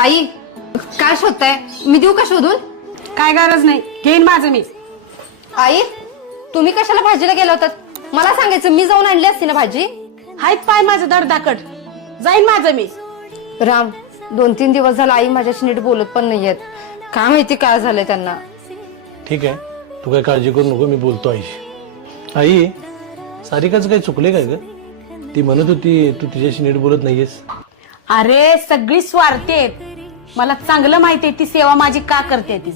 आई काय शोधताय? मी देऊ का शोधून? काय गरज नाही, घेईन माझं मी. आई तुम्ही कशाला भाजीला गेला होतात? मला सांगायचं, मी जाऊन आणली असती ना भाजी. हायत पाय माझं धडधाकट, जाईन माझं मी. राम 2-3 दिवस झाला आई माझ्याशी नीट बोलत पण नाहीयेत. काय माहिती काय झालंय त्यांना. ठीक आहे, तू काय काळजी करू नको, मी बोलतो आईशी. आई, सारिकाचं काही चुकले काय ग? ती म्हणत होती तू तिच्याशी नीट बोलत नाहीयेस. अरे सगळी स्वार्थी आहेत. मला चांगलं माहितीये ती सेवा माझी का करते ती.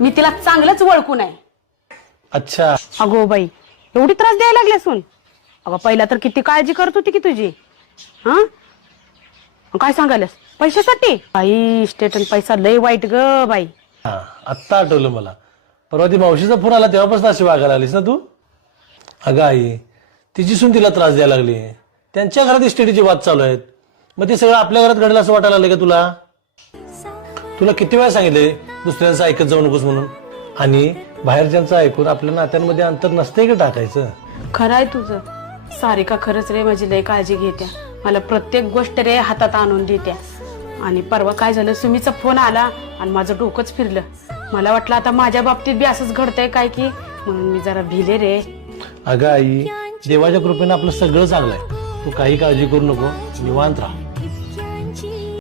मी तिला चांगलंच ओळखून आहे. अच्छा. अगो बाई, एवढी त्रास द्यायला लागली असून. अगं पहिला तर किती काळजी करत होती की तुझी. हा काय सांगायलास? पैशासाठी? बाई स्टेटन पैसा लय वाईट ग बाई. हा, आत्ता आठवलं मला. परवा ती मावशीचा फोन आला तेव्हापासून अशी वागायला आलीस ना तू. अगं आई, तिची सून तिला त्रास द्यायला लागली. त्यांच्या घरात इस्टेटीची वाद चालू आहेत. मग ते सगळं आपल्या घरात घडलं असं वाटायला लागलं का तुला? तुला किती वेळा सांगितले दुसऱ्यांचं ऐकत जाऊ नकोस म्हणून. आणि बाहेरच्यांचं ऐकून आपल्या नात्यांमध्ये अंतर नसते का टाकायचं? खरंय तुझं. सारिका खरंच रे माझी लय काळजी घेत्या. मला प्रत्येक गोष्ट रे हातात आणून देत्या. आणि परवा काय झालं, सुमीचा फोन आला आणि माझं डोकंच फिरलं. मला वाटलं आता माझ्या बाबतीत बी असंच घडतंय काय की, म्हणून मी जरा भिले रे. अगं आई, देवाच्या कृपेने आपलं सगळं चांगलं आहे. तू काही काळजी करू नको, निवांत राहा.